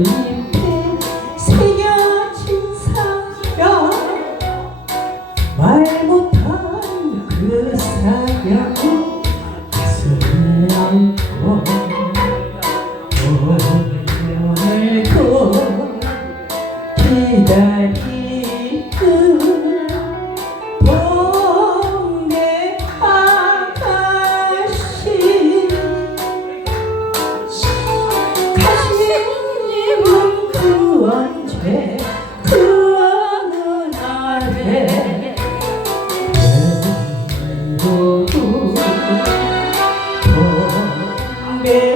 잎에 새겨진 사랑 말 못한 그 사랑 가슴에 기다리 Yeah.